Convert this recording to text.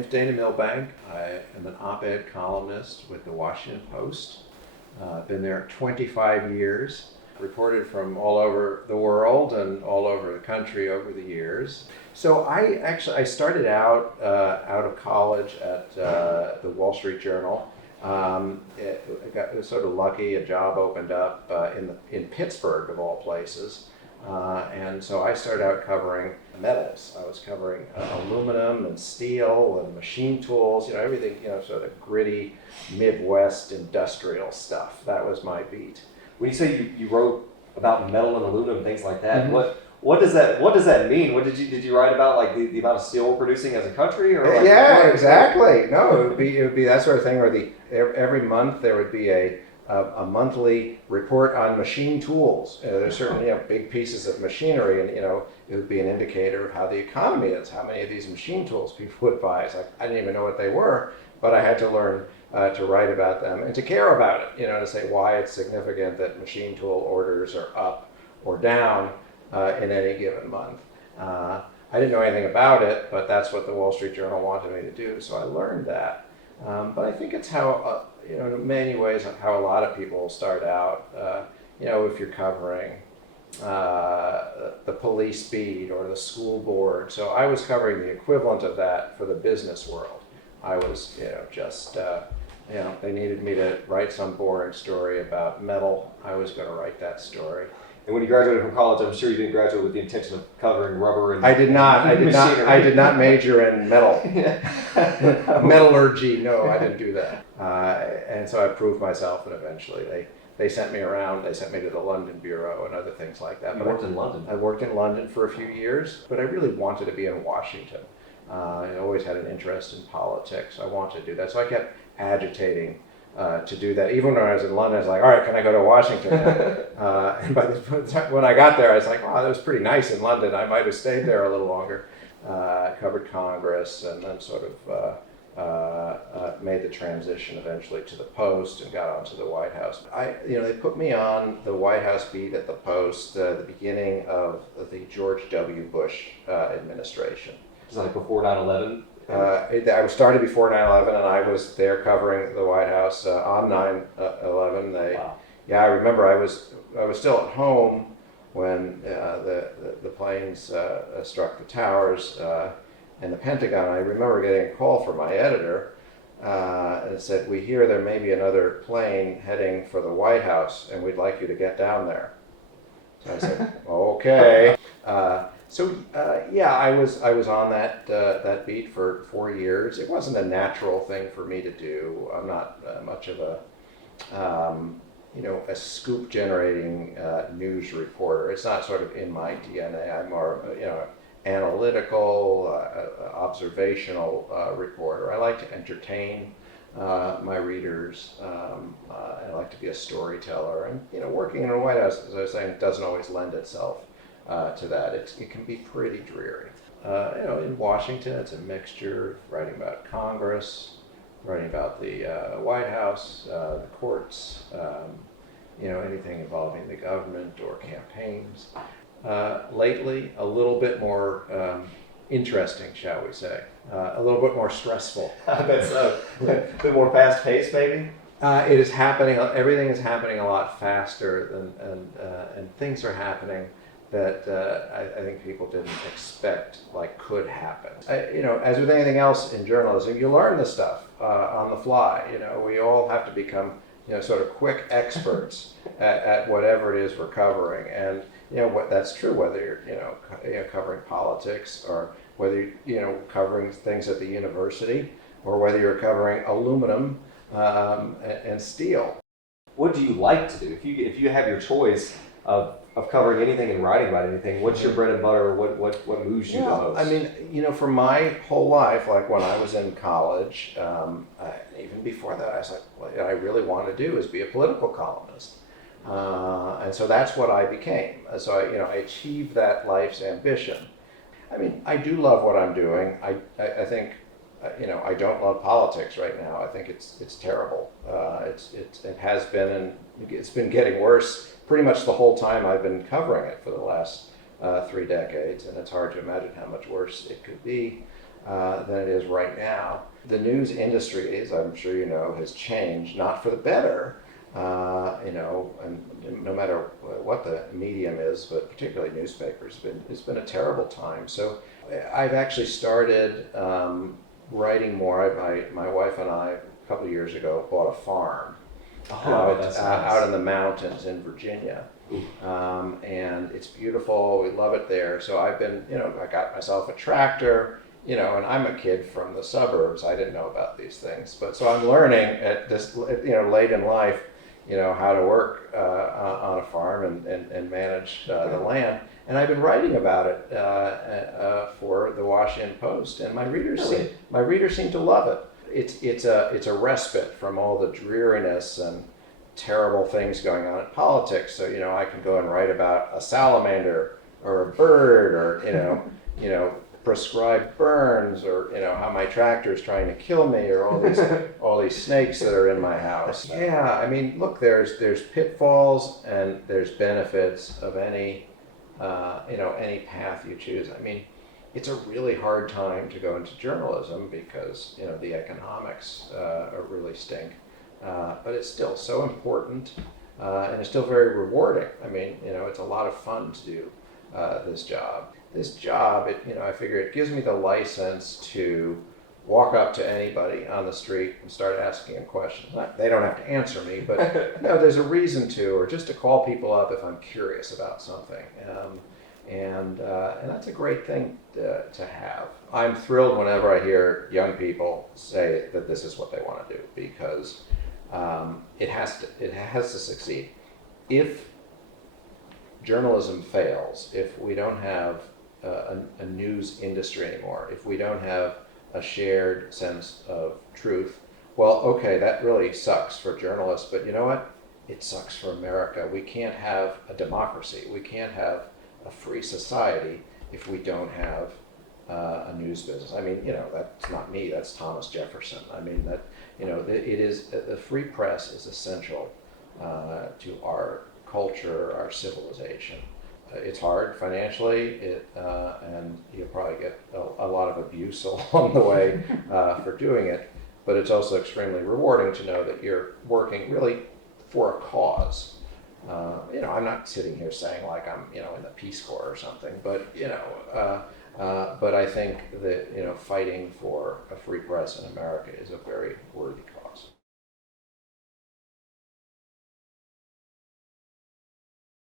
name's Dana Milbank. I am an op-ed columnist with the Washington Post. I've been there 25 years, reported from all over the world and all over the country over the years. So I started out of college at the Wall Street Journal. I was sort of lucky. A job opened up in Pittsburgh, of all places. And so I started out covering metals. I was covering aluminum and steel and machine tools, everything, sort of gritty Midwest industrial stuff. That was my beat. When you say you wrote about metal and aluminum, things like that, Mm-hmm. What does that mean? What did you write about, like the amount of steel we're producing as a country, or like, Yeah, exactly. No, it would be that sort of thing where every month there would be a monthly report on machine tools. There's certainly big pieces of machinery, and it would be an indicator of how the economy is, how many of these machine tools people would buy. It's like I didn't even know what they were, but I had to learn to write about them and to care about it. To say why it's significant that machine tool orders are up or down in any given month. I didn't know anything about it, but that's what the Wall Street Journal wanted me to do, so I learned that. But I think it's how, in many ways, how a lot of people start out. If you're covering the police beat or the school board. So I was covering the equivalent of that for the business world. I was, they needed me to write some boring story about metal. I was going to write that story. And when you graduated from college, I'm sure you didn't graduate with the intention of covering rubber and I did not machinery. I did not major in metal. Metallurgy, no, I didn't do that. And so I proved myself, and eventually they sent me around. They sent me to the London Bureau and other things like that. You worked in London? I worked in London for a few years, but I really wanted to be in Washington. I always had an interest in politics. I wanted to do that. So I kept agitating to do that. Even when I was in London, I was like, all right, can I go to Washington now? And by the time when I got there, I was like, wow, that was pretty nice in London. I might have stayed there a little longer. Covered Congress, and then sort of made the transition eventually to the Post and got onto the White House. They put me on the White House beat at the Post the beginning of the George W. Bush administration. Is that like before 9/11? I started before 9/11, and I was there covering the White House on 9/11. Wow. Yeah, I remember I was still at home when the planes struck the towers in the Pentagon. I remember getting a call from my editor, and it said, "We hear there may be another plane heading for the White House, and we'd like you to get down there." So I said, "Okay." I was on that beat for 4 years. It wasn't a natural thing for me to do. I'm not much of a scoop generating news reporter. It's not sort of in my DNA. I'm more analytical, observational reporter. I like to entertain my readers. I like to be a storyteller, and working in the White House, as I was saying, doesn't always lend itself to that. It can be pretty dreary. In Washington, it's a mixture of writing about Congress, writing about the White House, the courts, anything involving the government or campaigns. Lately, a little bit more interesting, shall we say, a little bit more stressful. I bet so. A bit more fast-paced, maybe? It is happening. Everything is happening a lot faster and things are happening that I think people didn't expect could happen. As with anything else in journalism, you learn this stuff on the fly. We all have to become sort of quick experts at whatever it is we're covering, and that's true whether you're covering politics or whether you're covering things at the university or whether you're covering aluminum and steel. What do you like to do if you have your choice of covering anything and writing about anything? What's your bread and butter? What moves you the most? I mean, for my whole life, like when I was in college, even before that, I was like, what I really want to do is be a political columnist. And so that's what I became. So I achieved that life's ambition. I mean, I do love what I'm doing. I think, I don't love politics right now. I think it's terrible. It has been, and it's been getting worse pretty much the whole time I've been covering it for the last 3 decades, and it's hard to imagine how much worse it could be. than it is right now. The news industry, as I'm sure you know, has changed, not for the better, and no matter what the medium is, but particularly newspapers, it's been a terrible time. So I've actually started writing more. My wife and I, a couple of years ago, bought a farm That's nice. out in the mountains in Virginia. And it's beautiful. We love it there. So I've been, I got myself a tractor, and I'm a kid from the suburbs. I didn't know about these things, but so I'm learning at this, late in life, how to work on a farm and manage the land. And I've been writing about it for the Washington Post, and my readers seem to love it. It's a respite from all the dreariness and terrible things going on in politics. So I can go and write about a salamander or a bird, or prescribed burns, or how my tractor is trying to kill me, or all these snakes that are in my house. Yeah, I mean, look, there's pitfalls and there's benefits of any any path you choose. I mean, it's a really hard time to go into journalism because the economics really stink, but it's still so important, and it's still very rewarding. I mean, it's a lot of fun to do this job. I figure it gives me the license to walk up to anybody on the street and start asking them questions. They don't have to answer me, but there's a reason to, or just to call people up if I'm curious about something. And that's a great thing to have. I'm thrilled whenever I hear young people say that this is what they want to do, because it has to succeed. If journalism fails, if we don't have a news industry anymore, if we don't have a shared sense of truth, well, okay, that really sucks for journalists, but you know what? It sucks for America. We can't have a democracy. We can't have a free society if we don't have a news business. I mean, that's not me, that's Thomas Jefferson. I mean, the free press is essential to our culture, our civilization. It's hard financially, and you'll probably get a lot of abuse along the way for doing it, but it's also extremely rewarding to know that you're working really for a cause. I'm not sitting here saying like I'm, in the Peace Corps or something, but but I think that fighting for a free press in America is a very worthy cause.